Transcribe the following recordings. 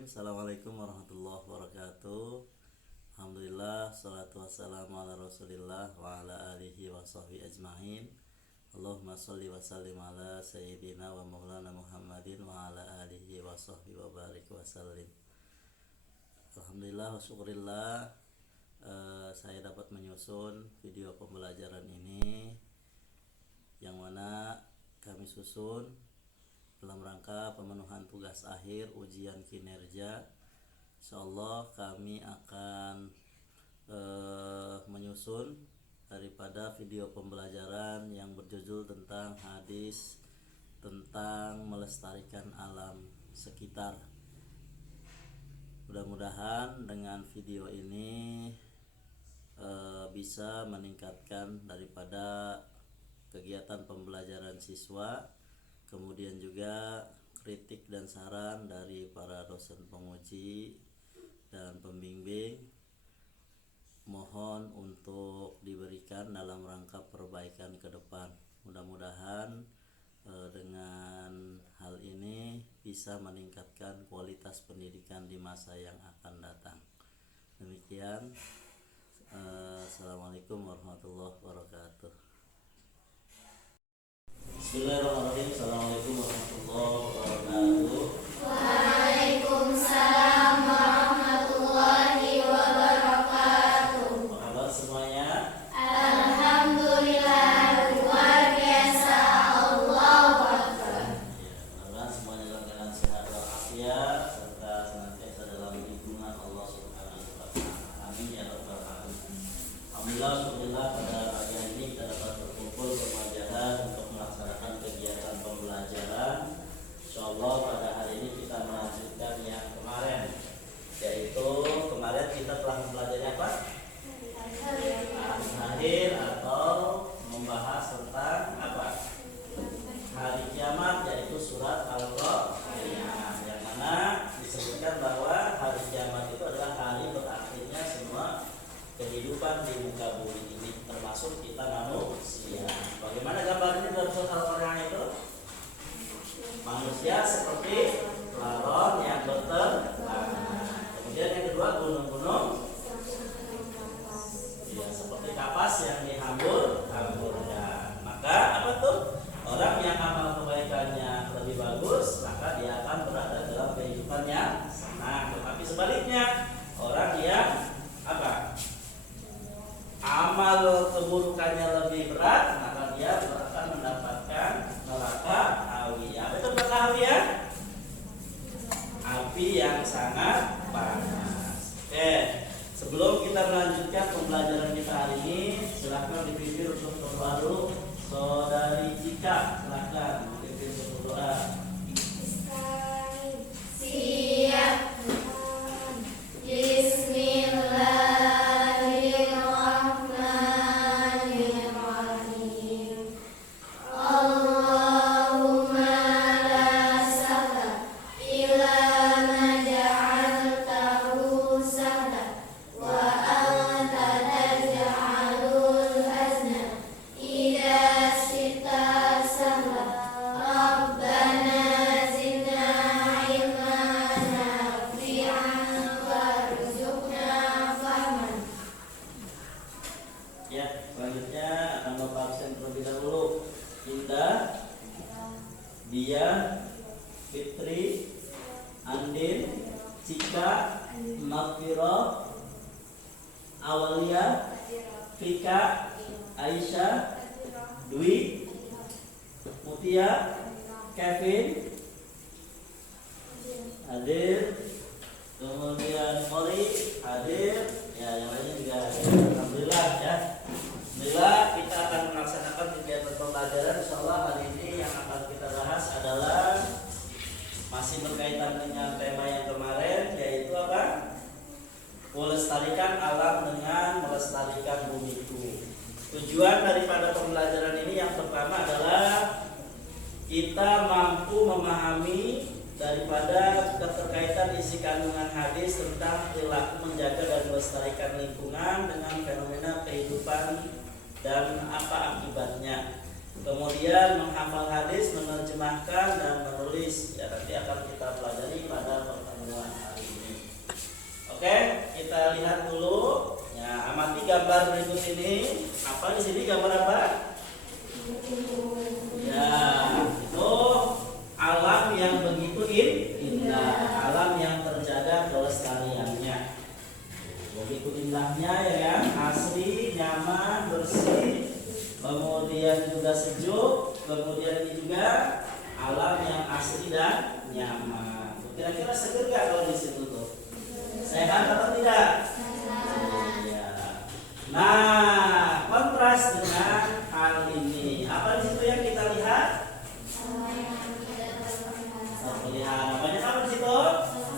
Assalamualaikum warahmatullahi wabarakatuh. Alhamdulillah, salatu wassalamu ala rasulillah wa ala alihi wa sahbihi ajma'in. Allahumma salli wa sallim ala sayyidina wa maulana Muhammadin wa ala alihi wa sahbihi wa barik wa sallim. Alhamdulillah wa syukurillah, saya dapat menyusun video pembelajaran ini yang mana kami susun dalam rangka pemenuhan tugas akhir ujian kinerja. Insyaallah kami akan menyusun daripada video pembelajaran yang berjudul tentang hadis tentang melestarikan alam sekitar. Mudah-mudahan dengan video ini bisa meningkatkan daripada kegiatan pembelajaran siswa, kemudian juga kritik dan saran dari para dosen penguji dan pembimbing mohon untuk diberikan dalam rangka perbaikan ke depan. Mudah-mudahan dengan hal ini bisa meningkatkan kualitas pendidikan di masa yang akan datang. Demikian, Assalamualaikum warahmatullahi wabarakatuh. Bismillahirrahmanirrahim. Assalamualaikum warahmatullahi wabarakatuh. Waalaikumsalam warahmatullahi wabarakatuh. Apa kabar semuanya? Alhamdulillah, luar biasa. Allahu Akbar. Mudah-mudahan semuanya dalam keadaan sehat walafiat serta senantiasa dalam lindungan Allah Subhanahu wa taala. Amin ya rabbal alamin. Alhamdulillah, pada pagi hari ini kita dapat berkumpul bermajalah untuk melaksanakan kegiatan pembelajaran. Insyaallah pada hari ini kita melanjutkan yang kemarin, yaitu kemarin kita telah mempelajari apa? Akhir atau membahas tentang apa? Hari kiamat, yaitu surat Al-Qiyamah, yang mana disebutkan bahwa hari kiamat itu adalah hari berakhirnya semua kehidupan di muka bumi ini, termasuk kita manusia. Bagaimana gambarnya dalam surat Al-Qiyamah itu? Manusia seperti laron yang berterbangan. Kemudian yang kedua, gunung-gunung ya, seperti kapas yang dihambur-hamburkan. Maka apa tuh? Orang yang amal kebaikannya lebih bagus, maka dia akan berada dalam kehidupan yang senang. Tetapi sebaliknya, orang yang apa? Amal keburukannya lebih berat, maka dia akan mendapatkan neraka hawiyah. Apa itu neraka hawiyah? Api yang sangat panas. Oke, sebelum kita melanjutkan pembelajaran kita hari ini, silakan dipimpin untuk berdoa dulu. Saudari Cika, silakan dipimpin untuk berdoa. Siap. Bismillahirrahmanirrahim. Allahumma la sahla illa ma ja'altahu sahla wa anta taj'alul hazna idza syi'ta sahla. Rabbana zidna ilman nafi'an warzuqna fahman. Ya, selanjutnya akan Bapak absen terlebih dahulu. Indah, Dia, Fitri, Andin, Cika, Mafiro, Awalia, Rika, Aisyah, Dwi, Mutia, Kevin, hadir. Kemudian Mori hadir. Ya, yang lainnya juga hadir. Alhamdulillah ya. Alhamdulillah, kita akan melaksanakan kegiatan pembelajaran. Insyaallah hari ini yang akan kita bahas adalah masih berkaitan dengan tema yang kemarin, yaitu apa? Melestarikan alam dengan melestarikan bumiku. Tujuan daripada pembelajaran ini yang pertama adalah kita mampu memahami daripada keterkaitan isi kandungan hadis tentang perilaku menjaga dan melestarikan lingkungan dengan fenomena kehidupan dan apa akibatnya. Kemudian menghafal hadis, menerjemahkan dan menulis. Ya, nanti akan kita pelajari pada pertemuan hari ini apa di sini gambar apa? Ya, itu alam yang begitu indah, alam yang terjaga kelestariannya. Begitu indahnya ya kan, asri, nyaman, bersih, kemudian juga sejuk, kemudian ini juga alam yang asri dan nyaman. Kira-kira seger gak kalau di situ tuh? Sehat atau tidak? Ya. Nah, kontras dengan hal ini. Apa di situ yang kita lihat? Terpelihara. Banyak apa di situ?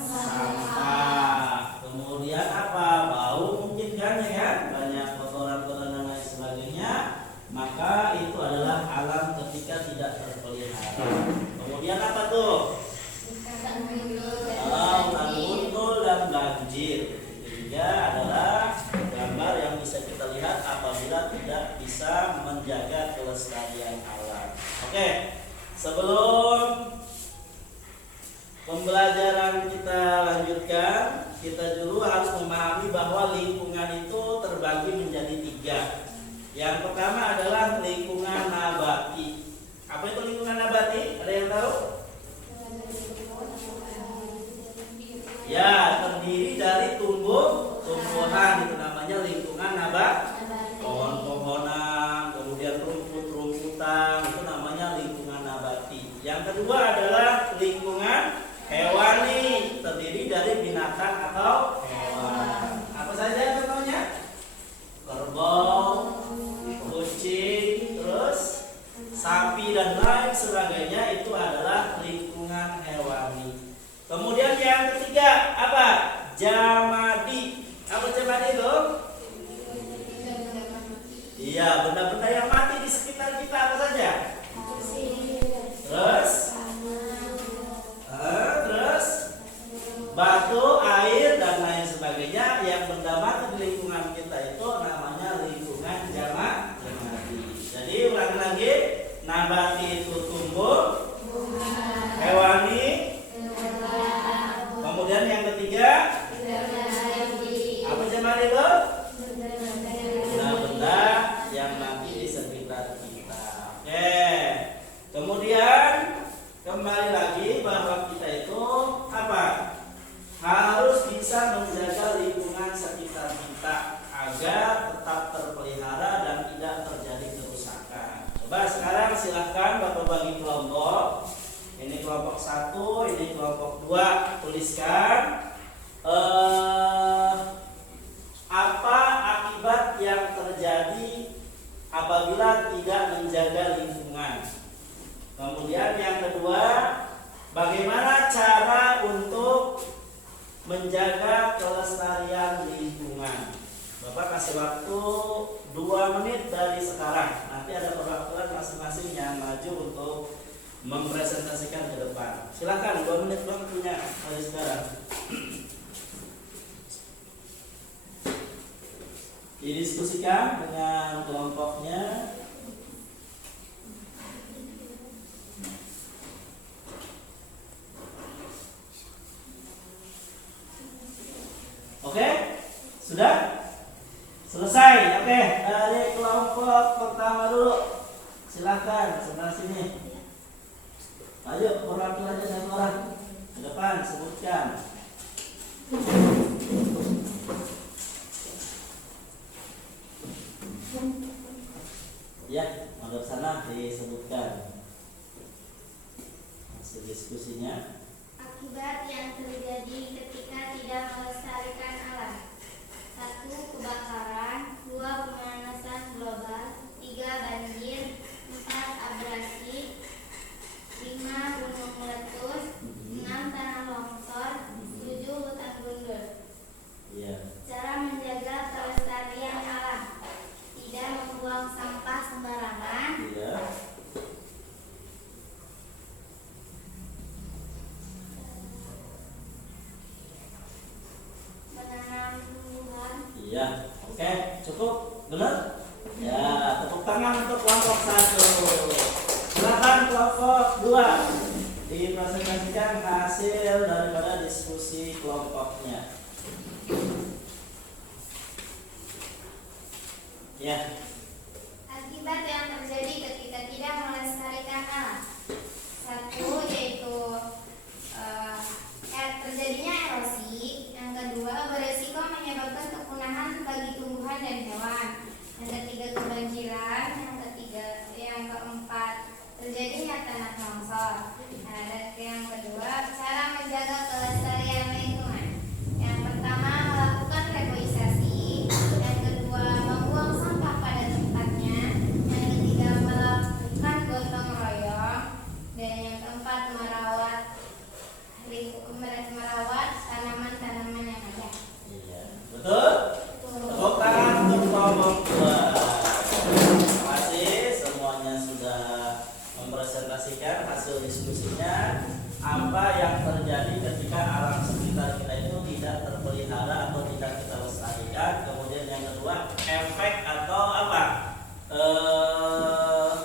Sampah. Kemudian apa? Bau mungkin kan ya kan? Banyak kotoran-kotoran dan lain sebagainya. Maka itu adalah alam ketika tidak terpelihara. Kemudian apa tuh? Hutan gundul dan banjir. Ketiga adalah gambar yang bisa kita lihat apabila tidak bisa menjaga kelestarian alam. Oke, sebelum pembelajaran kita lanjutkan, kita dulu harus memahami bahwa lingkungan itu terbagi menjadi 3. Yang pertama adalah lingkungan nabati. Apa itu lingkungan nabati? Ada yang tahu? Ya, terdiri dari tumbuhan, itu namanya lingkungan nabati. Pohon-pohonan, kemudian rumput-rumputan, itu namanya lingkungan nabati. Yang kedua adalah lingkungan hewani, terdiri dari binatang atau hewan. Apa saja contohnya? Kerbau, kucing, terus sapi dan lain sebagainya, itu adalah lingkungan hewani. Kemudian yang ketiga apa? Jamadi. Apa jamadi itu? Iya, benda-benda yang mati di sekitar kita apa saja? Terus batu, air dan lain sebagainya. Yang benda mati di lingkungan kita itu namanya lingkungan jamadi. Jadi ulang lagi, nabati itu tumbuh, hewani. Kemudian yang ketiga, apa jamadi itu? Benda-benda yang mati di sekitar kita. Oke. Kemudian kembali lagi bahwa kita itu apa? Harus bisa menjaga lingkungan sekitar kita agar tetap terpelihara dan tidak terjadi kerusakan. Coba sekarang silahkan Bapak bagi kelompok. Ini kelompok 1, ini kelompok 2. Tuliskan apa akibat yang terjadi apabila tidak menjaga lingkungan. Kemudian yang kedua, bagaimana cara untuk menjaga kelestarian lingkungan. Bapak kasih waktu 2 menit dari sekarang. Nanti ada perwakilan masing-masing yang maju untuk mempresentasikan ke depan. Silakan 2 menit waktunya dari sekarang. Didiskusikan dengan kelompoknya. Oke? Sudah? Selesai. Oke, dari kelompok pertama dulu. Silakan sebelah sini. Ayo, perwakilannya 1 orang ke depan, sebutkan. Ya, madep sana disebutkan hasil diskusinya. Akibat yang terjadi ketika tidak melestarikan alam. 1. Kebakaran. 2. Pemanasan global. 3. Banjir. 4. Abrasi. 5. Gunung meletus. 6. Tanah longsor. 7. Hutan gundul. Iya. Cara menjaga kelestarian alam. Tidak membuang sampah sembarangan. Iya. Menanam tumbuhan. Iya. Oke, cukup? Benar? Ya, tepuk tangan untuk kelompok 1. Silakan kelompok 2 dipresentasikan hasil daripada diskusi kelompoknya. Ya. Akibat yang terjadi ketika tidak melestarikan alam. Satu yaitu terjadinya erosi. Yang kedua, beresiko menyebabkan kepunahan bagi tumbuhan dan hewan. Yang ketiga, kebanjiran. Yang keempat, terjadinya tanah longsor. Nah, dan yang kedua, cara menjaga kelestarian lingkungan. Yang pertama, melakukan reboisasi. Yang kedua, membuang sampah pada tempatnya. Yang ketiga, melakukan gotong royong. Dan yang keempat, merawat tanaman-tanaman yang ada. Iya. Betul? Tepuk tangan untuk kelompok 2. Terima kasih semuanya sudah mempresentasikan hasil diskusinya. Apa yang terjadi ketika alam sekitar kita itu tidak terpelihara atau tidak kita lestarikan. Kemudian yang kedua, efek atau apa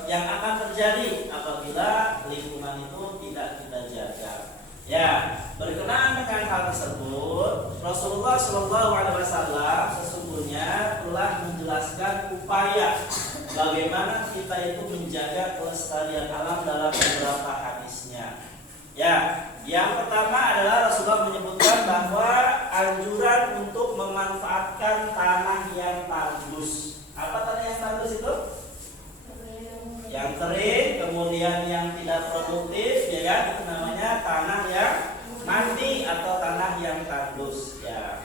yang akan terjadi apabila lingkungan itu tidak kita jaga. Ya, berkenaan dengan hal tersebut, Rasulullah SAW sesungguhnya telah menjelaskan upaya bagaimana kita itu menjaga kelestarian alam dalam beberapa hadisnya. Ya, yang pertama adalah Rasulullah menyebutkan bahwa anjuran untuk memanfaatkan tanah yang tandus. Apa tanah yang tandus itu? Yang kering, kemudian yang tidak produktif, ya kan? Itu namanya tanah yang mati atau tanah yang tandus. Ya,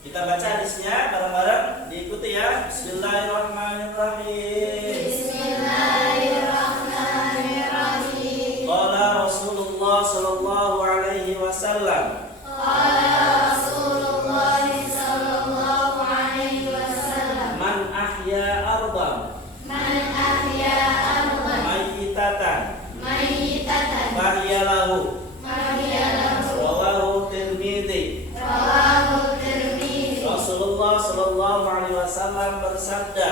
kita baca hadisnya bareng-bareng, diikuti ya. Bismillahirrahmanirrahim. Bismillahirrahmanirrahim. Qala Rasulullah sallallahu alaihi wasallam. Qala Rasulullah sallallahu alaihi wasallam. Man ahya ardan Man ahya ardan mayyitatan fahiya lahu. Rawahu Tirmidzi. Rasulullah sallallahu alaihi wasallam bersabda.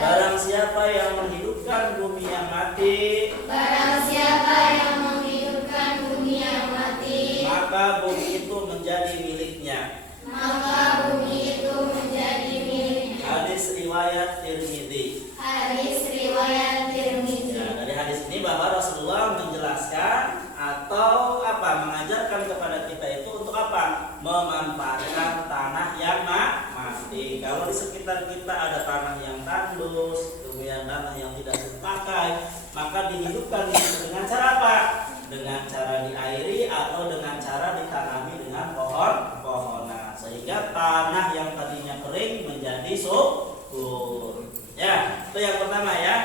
Barang siapa yang menghidupkan bumi yang mati, maka bumi itu menjadi miliknya. Hadis riwayat Tirmidzi. Nah, dari hadis ini bahwa Rasulullah menjelaskan atau mengajarkan kepada kita itu untuk memanfaatkan tanah yang mati. Kalau di sekitar kita ada tanah yang tandus, kemudian tanah yang tidak terpakai, maka dihidupkan dengan cara apa? Dengan cara diairi atau dengan cara ditanami dengan pohon-pohonan, sehingga tanah yang tadinya kering menjadi subur. Ya, itu yang pertama ya.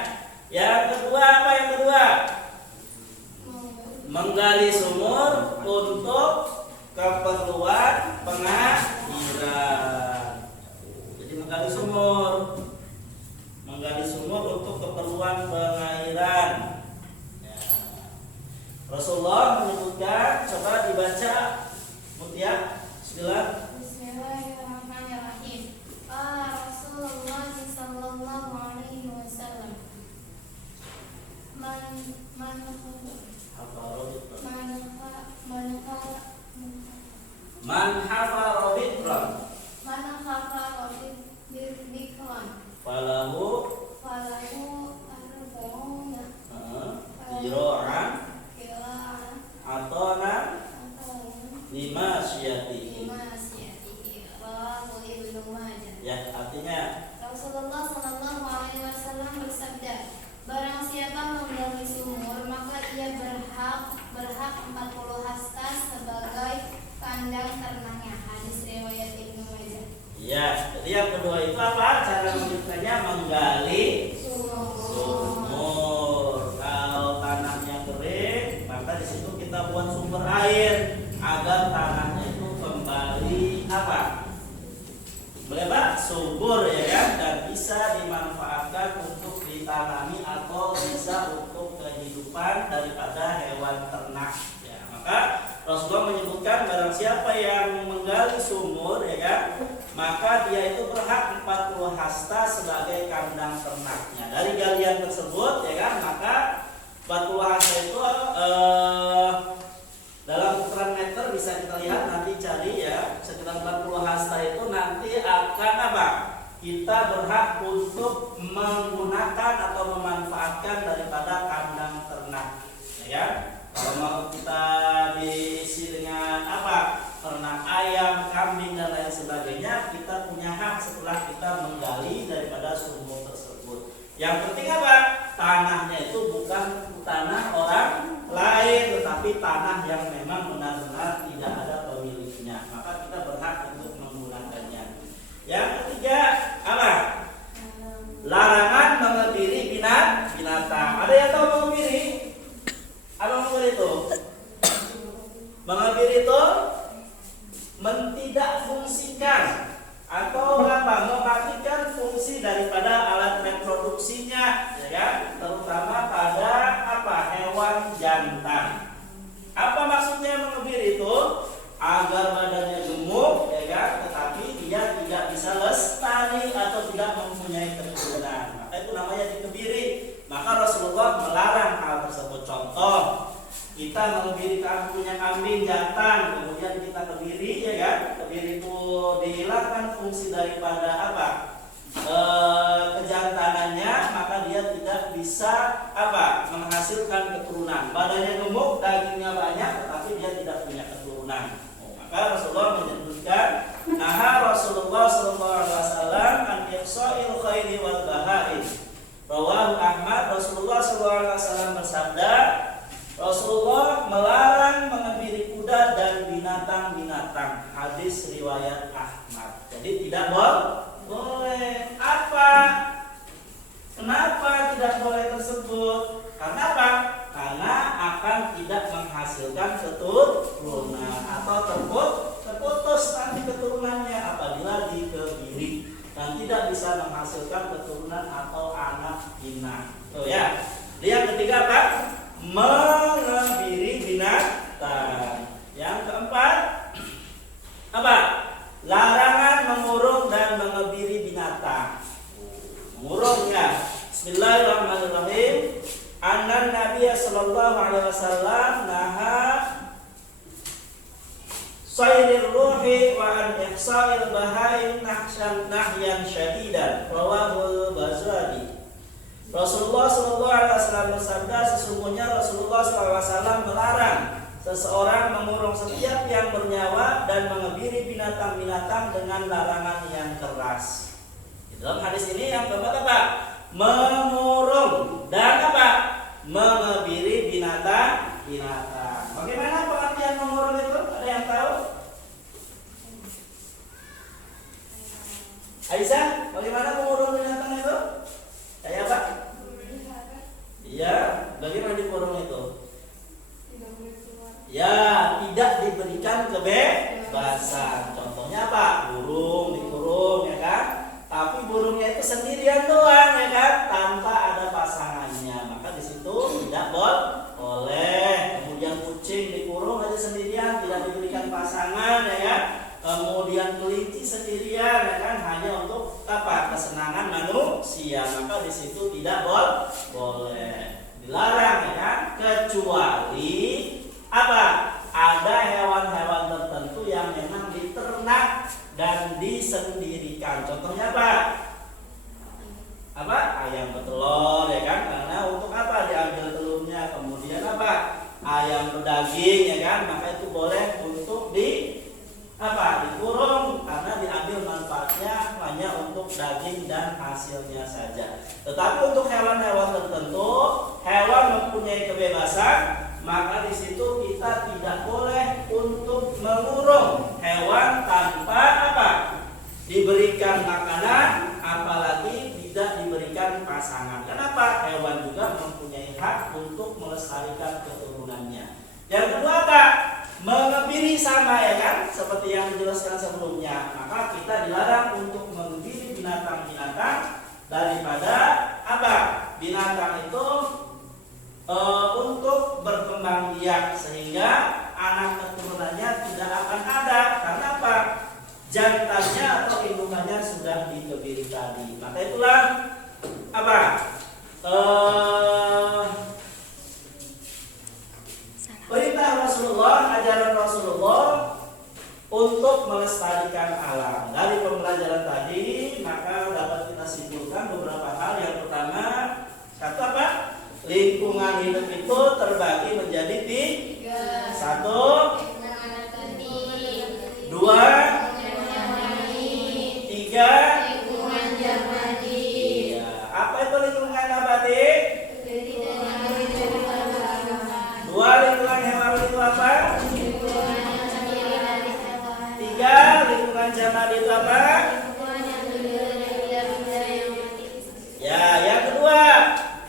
Yang kedua apa yang kedua? Menggali sumur untuk keperluan pengairan. Jadi menggali sumur untuk keperluan pengairan. Ya. Rasulullah menyebutkan, coba dibaca Mutia, bismillah. Bismillahirrahmanirrahim. Qala Rasulullah sallallahu alaihi wasallam. Man hafara bikran falahu zira'an atona lima syatihi. Ya, artinya Rasulullah sallallahu alaihi wasallam bersabda, barang siapa menggali sumur, maka ia berhak 40 hasta sebagai kandang ternaknya. Hadis riwayat Ibnu Majah. ya, jadi yang kedua itu apa? Cara menghidupkannya menggali sumur. Kalau tanahnya kering, maka di situ kita buat sumber air agar tanahnya itu kembali subur ya kan, dan bisa dimanfaatkan untuk ditanami atau bisa untuk kehidupan daripada hewan ternak ya. Maka Rasulullah menyebutkan barang siapa yang menggali sumur ya kan, maka dia itu berhak 40 hasta sebagai kandang ternaknya. Dari galian tersebut ya kan, maka 40 hasta itu dalam ukuran meter bisa kita lihat nanti cari ya, sekitar 40 hasta ya. Kalau mau kita diisi dengan apa? Ternak ayam, kambing dan lain sebagainya, kita punya hak setelah kita menggali daripada sumur tersebut. Yang penting apa? Tanahnya itu bukan tanah orang lain, tetapi tanah yang memang benar-benar tidak ada pemiliknya. Maka kita berhak untuk menggunakannya. Yang ketiga apa? Larangan mengebiri binatang. Ada yang tahu mengebiri? Apa mengebiri itu? Mengebiri itu tidak fungsikan atau apa, mematikan fungsi daripada alat reproduksinya, ya kan? Terutama pada apa, hewan jantan. Apa maksudnya mengebiri itu? Agar badannya gemuk, ya kan? Tetapi dia tidak bisa lestari atau tidak mempunyai keturunan. Maka itu namanya dikebiri. Maka Rasulullah melarang hal tersebut. Contoh, kita mengebiri punya kambing jantan, kemudian kita kebiri, ya kan? Kebiri itu dihilangkan fungsi daripada apa? Kejantanannya, maka dia tidak bisa apa? Menghasilkan keturunan. Badannya gemuk, dagingnya banyak, tetapi dia tidak punya keturunan. Maka Rasulullah menyebutkan, nah Rasulullah SAW an ihsa'il khayli wal bahaim. Rawahu Ahmad. Rasulullah SAW bersabda, Rasulullah melarang mengebiri kuda dan binatang-binatang. Hadis riwayat Ahmad. Jadi tidak boleh. Apa? Kenapa tidak boleh tersebut? Karena apa? Karena akan tidak menghasilkan keturunan atau terputus nanti keturunannya apabila dikebiri dan tidak bisa menghasilkan keturunan atau anak pinak. Tuh ya. Yang ketiga apa? Mengebiri binatang. Yang keempat apa? Larangan mengurung dan mengebiri binatang. Mengurung ya. Bismillahirrahmanirrahim. Anna Nabiya sallallahu alaihi wasallam naha sayrir ruhi wa an ihsa'il bahaim nahyan syadidan. Rawahul Bazari. Rasulullah SAW bersabda, sesungguhnya Rasulullah SAW melarang seseorang mengurung setiap yang bernyawa dan mengebiri binatang-binatang dengan larangan yang keras. Di dalam hadis ini yang keempat apa? Mengurung dan apa? Mengebiri binatang-binatang. Bagaimana pengertian mengurung itu? Ada yang tahu? Aisyah, bagaimana mengurung binatang itu? Kayak apa? Iya, bagaimana dikurung itu? Ya, tidak diberikan kebebasan. Contohnya apa? Burung dikurung, ya kan? Tapi burungnya itu sendirian doang, ya kan? Tanpa ada pasangannya. Maka di situ tidak boleh. Kemudian kucing dikurung aja sendirian, tidak diberikan pasangan, ya kan? Kemudian kelinci sendirian, ya kan, hanya untuk apa? Kesenangan manusia. Maka di situ tidak boleh, dilarang, ya kan? Kecuali apa? Ada hewan-hewan tertentu yang memang diternak dan disendirikan. Contohnya apa? Ayam bertelur, ya kan? Karena untuk apa? Diambil telurnya. Kemudian apa? Ayam berdaging, ya kan? Maka itu boleh untuk dikurung karena diambil manfaatnya hanya untuk daging dan hasilnya saja. Tetapi untuk hewan-hewan tertentu, hewan mempunyai kebebasan, maka di situ kita tidak boleh untuk mengurung hewan tanpa apa? Diberikan makanan, apalagi tidak diberikan pasangan. Kenapa? Hewan juga mempunyai hak untuk melestarikan keturunannya. Yang kedua apa? Mengebiri sama, ya kan? Seperti yang dijelaskan sebelumnya. Maka kita dilarang untuk mengebiri binatang-binatang daripada apa? Binatang itu untuk berkembang biak sehingga anak keturunannya tidak akan ada. Karena apa? Jantannya atau indungannya sudah dikebiri tadi. Maka itulah apa? Perintah Rasulullah, ajaran Rasulullah untuk melestarikan alam. Dari pembelajaran tadi, maka dapat kita simpulkan beberapa hal. Yang pertama, satu apa? Lingkungan hidup itu terbagi menjadi tiga. Satu, dua, tiga. Iya. Apa itu lingkungan nabati? Dua, lingkungan hewani itu apa? Tiga, lingkungan jamadi itu apa? Ya, yang kedua,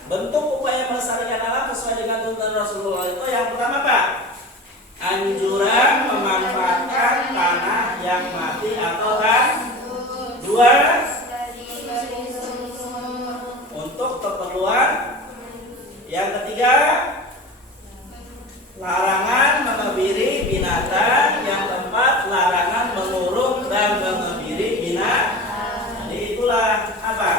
bentuk upaya melestarikan alam sesuai dengan tuntunan Rasulullah itu yang pertama Pak, anjuran memanfaatkan tanah yang mati atau kan. Dua, untuk keperluan. Yang ketiga, larangan mengebiri binatang. Yang keempat, larangan mengurung dan mengebiri binatang. Jadi itulah apa?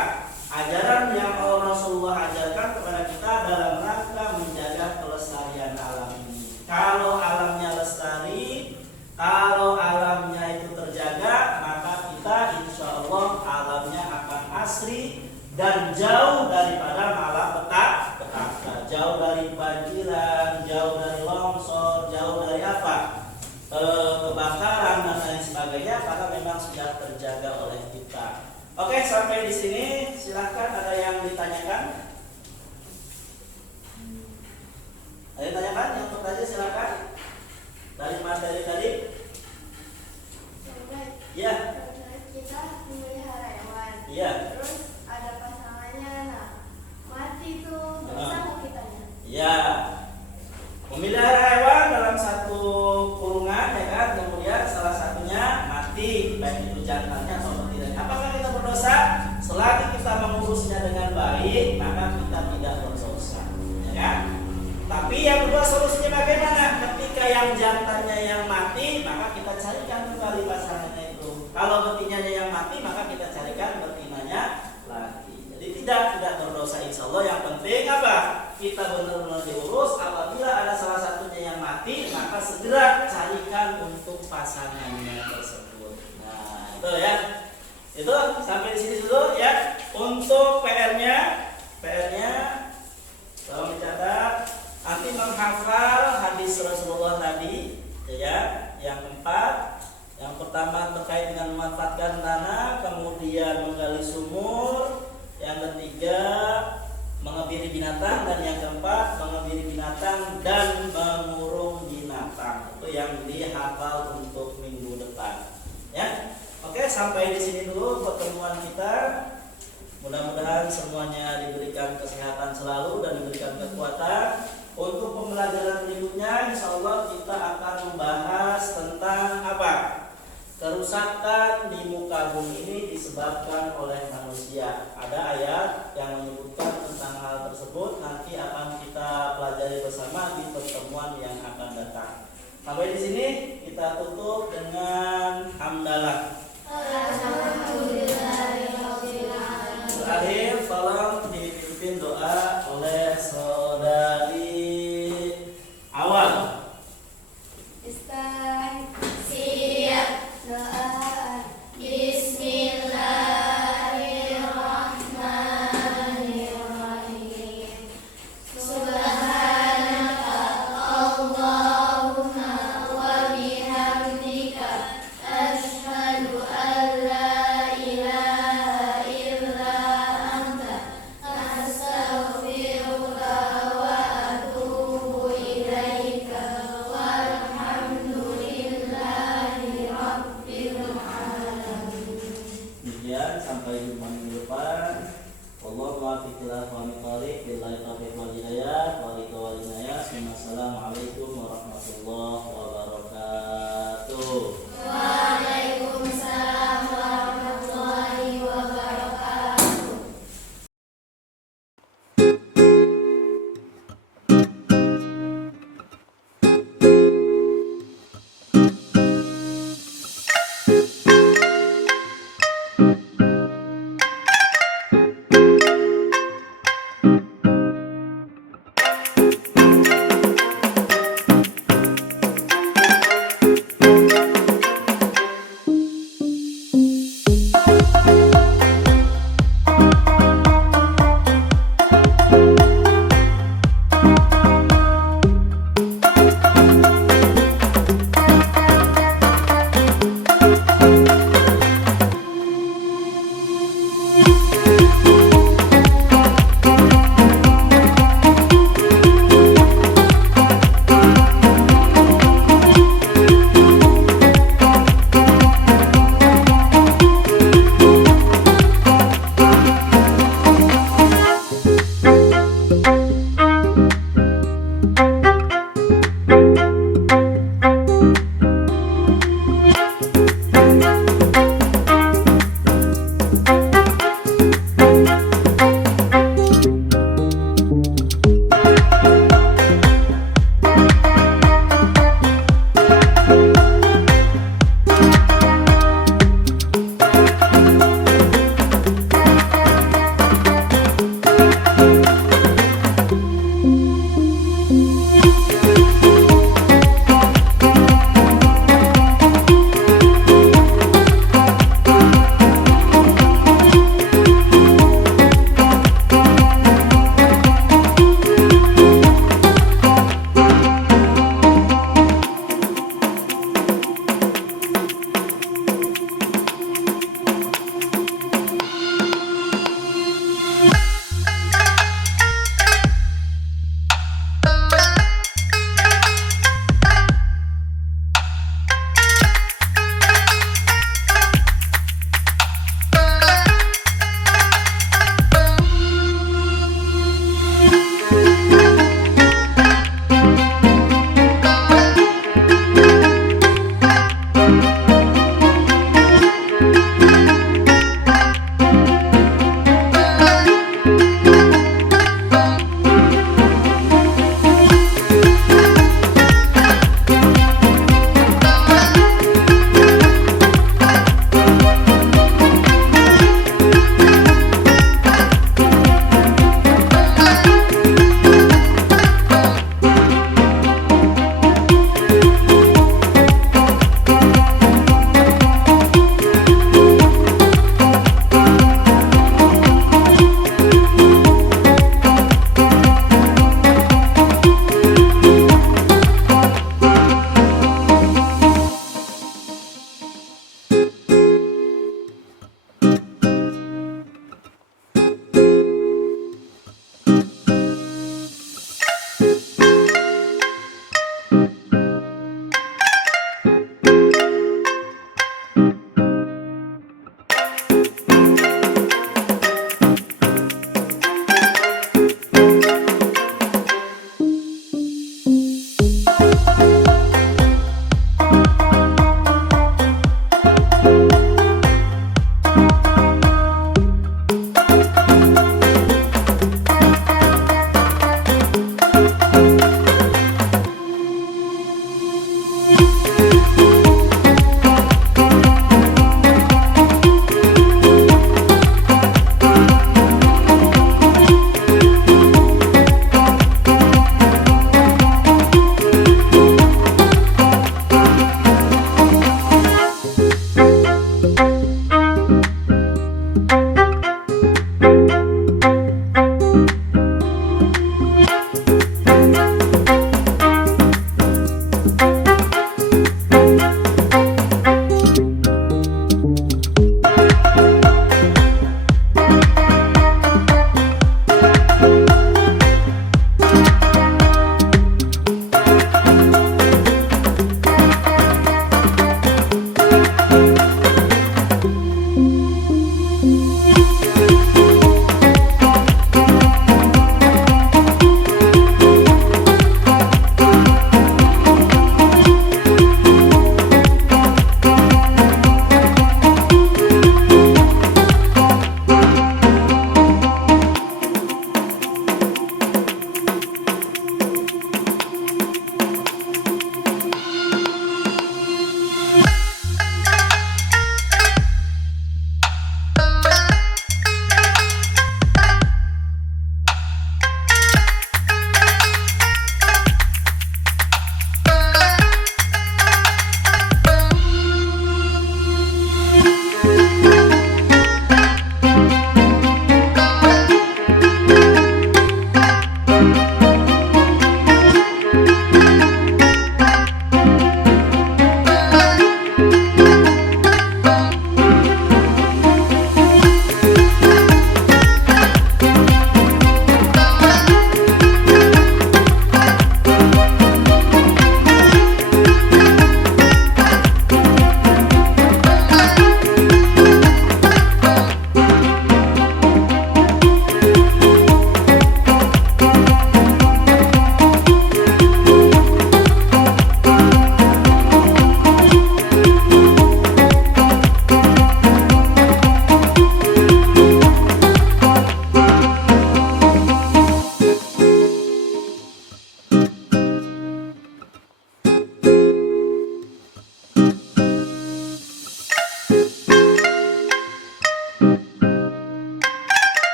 Ajaran yang Rasulullah ajarkan kepada kita dalam rangka menjaga kelestarian alam ini. Kalau alamnya lestari, kalau alamnya itu terjaga, maka kita insya Allah alamnya akan asri dan jauh daripada malapetaka, jauh dari banjiran, jauh dari longsor, jauh dari apa? Kebakaran dan lain sebagainya, karena memang sudah terjaga oleh kita. Oke, sampai di sini silahkan ada yang ditanyakan. Ada yang ditanyakan? Yang bertanya silahkan. Dari materi tadi. Ya. Kita memelihara hewan. Iya. Terus ada pasangannya, nah mati tuh bisa nggak kitanya? Ya. Memelihara hewan dalam satu kurungan, ya kan? Kemudian salah satunya mati, baik itu jantannya atau tidak. Apakah kita berdosa? Selagi kita mengurusnya dengan baik, maka kita tidak berdosa, ya kan? Tapi yang kedua solusinya bagaimana? Ketika yang jantannya yang mati, maka kita carikan kembali pasangannya itu. Kalau betinanya yang mati, maka kita carikan betinanya lagi. Jadi tidak berdosa insya Allah. Yang penting apa? Kita benar-benar diurus. Apabila ada salah satunya yang mati, maka segera carikan untuk pasangannya tersebut. Nah, itu ya. Itu sampai di sini dulu ya. Untuk PR-nya tolong dicatat. Nanti menghafal hadis Rasulullah tadi, ya. Yang keempat, yang pertama terkait dengan memanfaatkan tanah, kemudian menggali sumur. Yang ketiga, mengebiri binatang, dan yang keempat, mengebiri binatang dan mengurung binatang. Itu yang dihafal untuk minggu depan, ya. Oke, sampai di sini dulu pertemuan kita. Mudah-mudahan semuanya diberikan kesehatan selalu dan diberikan kekuatan. Untuk pembelajaran berikutnya, insya Allah kita akan membahas tentang apa? Kerusakan di muka bumi ini disebabkan oleh manusia. Ada ayat yang menyebutkan tentang hal tersebut. Nanti akan kita pelajari bersama di pertemuan yang akan datang. Sampai di sini kita tutup dengan hamdalah. Terakhir, tolong dipimpin doa oleh saudari Awal. Siap. Doa. Bismillahirrahmanirrahim. Subhanaka Allahumma wa bihamdika asyhadu an la ilaha illa anta astaghfiruka wa atubu ilaika walhamdulillahi rabbil alamin. Demikian sampai jumpa minggu depan. Wallahu muwaffiq ila aqwamit thoriq. Billahi taufiq wal hidayah. Assalamualaikum warahmatullahi wabarakatuh.